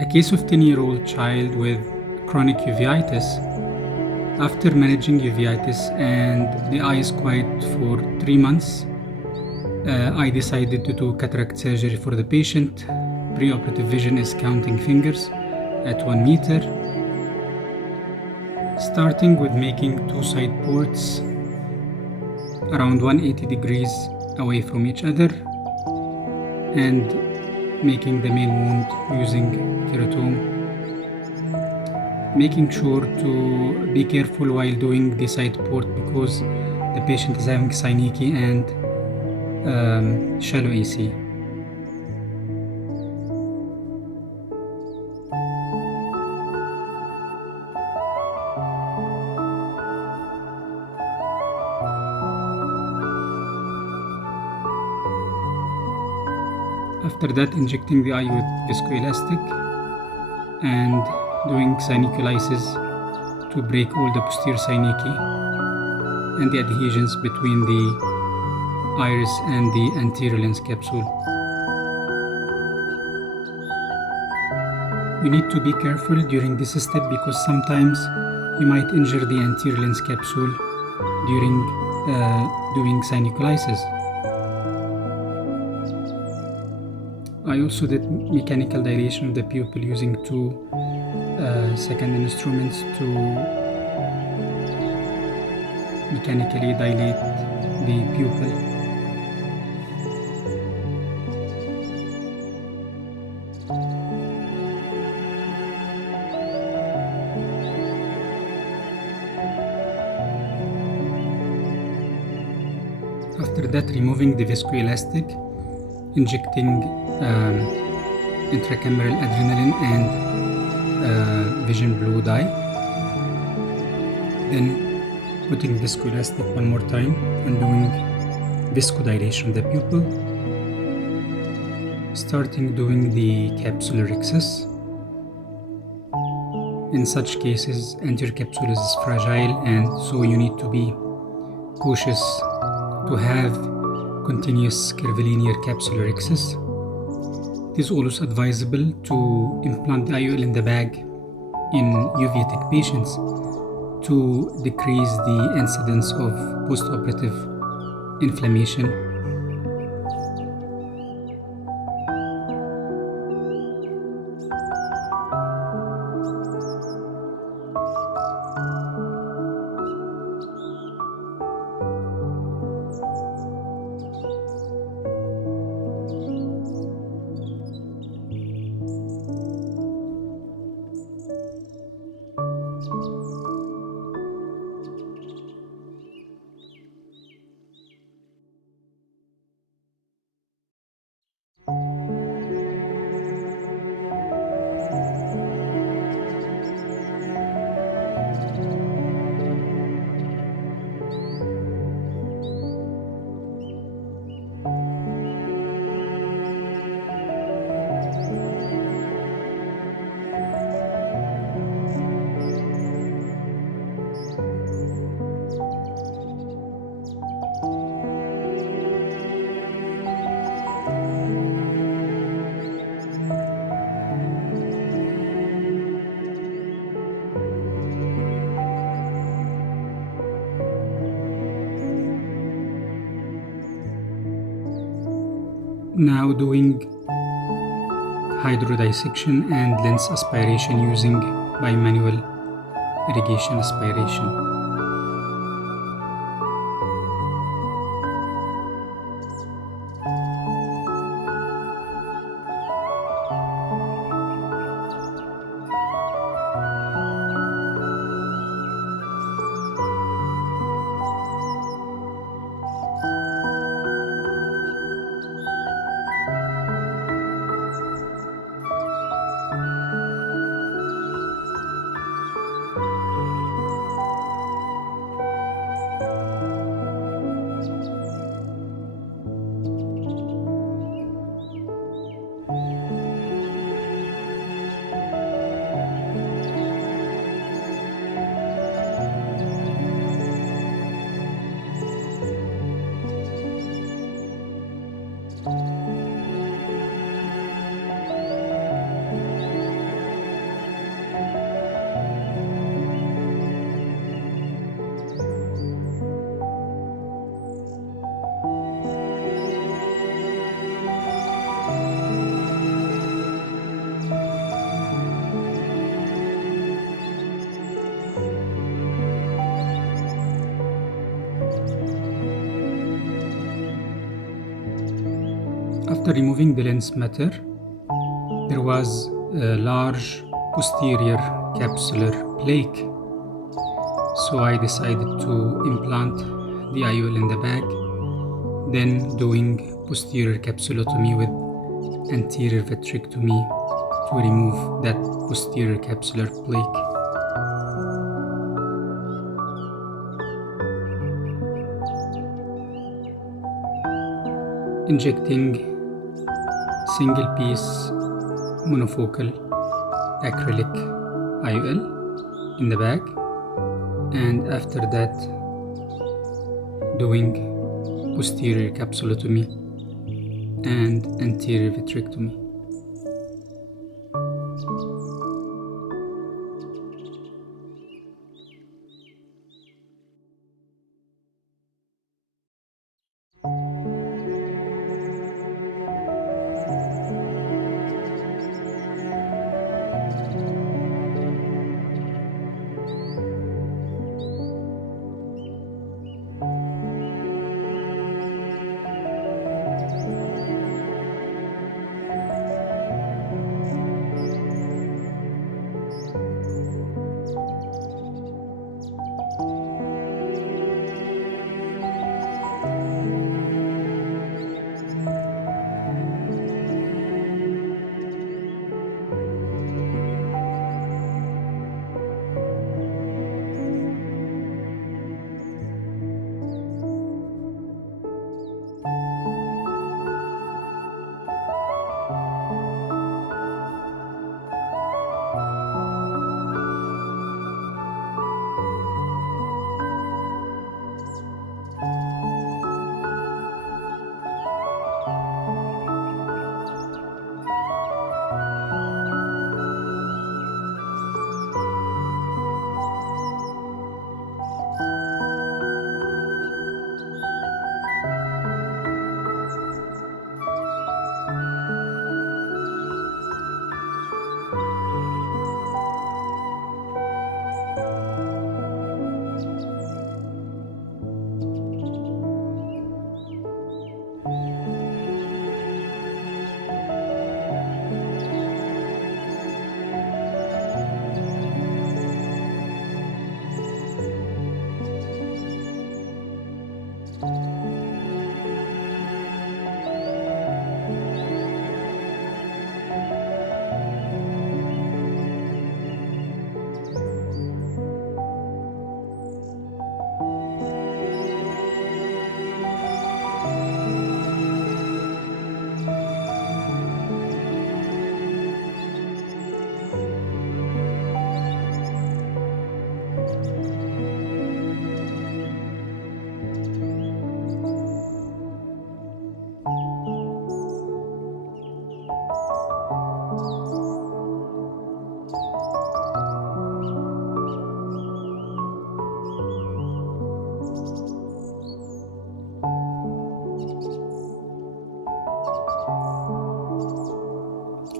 A case of 10-year-old child with chronic uveitis. After managing uveitis and the eye is quiet for 3 months, I decided to do cataract surgery for the patient. Preoperative vision is counting fingers at 1 meter, starting with making two side ports around 180 degrees away from each other and making the main wound using keratome, making sure to be careful while doing the side port because the patient is having synecdoche and shallow AC. After that, injecting the eye with viscoelastic and doing synecholysis to break all the posterior synecdoche and the adhesions between the iris and the anterior lens capsule. You need to be careful during this step because sometimes you might injure the anterior lens capsule during doing synecholysis. I also did mechanical dilation of the pupil using two second instruments to mechanically dilate the pupil. After that, removing the viscoelastic, injecting intracameral adrenaline and vision blue dye, then putting viscoelastic one more time and doing viscodilation of the pupil, starting doing the Capsulorhexis. In such cases, anterior capsule is fragile and so you need to be cautious to have continuous curvilinear capsulorhexis. It is also advisable to implant the IOL in the bag in uveitic patients to decrease the incidence of postoperative inflammation. Now doing hydrodissection and lens aspiration using bimanual irrigation aspiration. After removing the lens matter, there was a large posterior capsular plaque. So I decided to implant the IOL in the bag, then doing posterior capsulotomy with anterior vitrectomy to remove that posterior capsular plaque. Injecting single piece monofocal acrylic IOL in the bag, and after that doing posterior capsulotomy and anterior vitrectomy.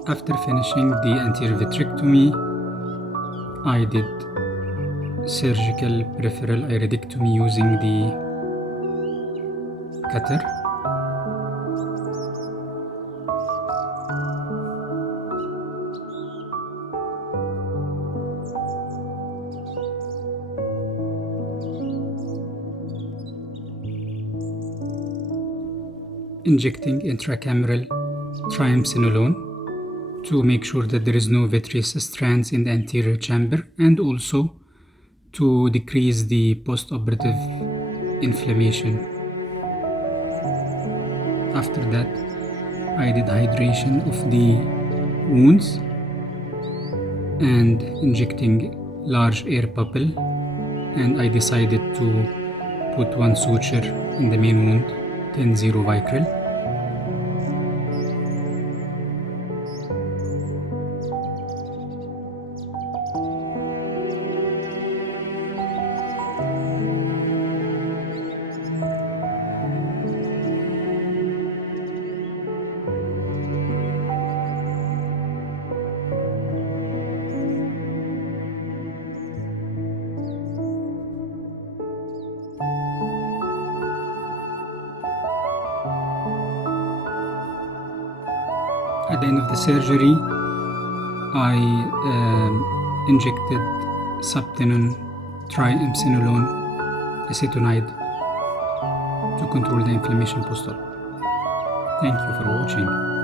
After finishing the anterior vitrectomy, I did surgical peripheral iridectomy using the cutter. Injecting intracameral triamcinolone to make sure that there is no vitreous strands in the anterior chamber, and also to decrease the post-operative inflammation. After that, I did hydration of the wounds and injecting large air pupil, and I decided to put one suture in the main wound, 10-0 vicryl. At the end of the surgery, I injected subtenon triamcinolone acetonide to control the inflammation post-op. Thank you for watching.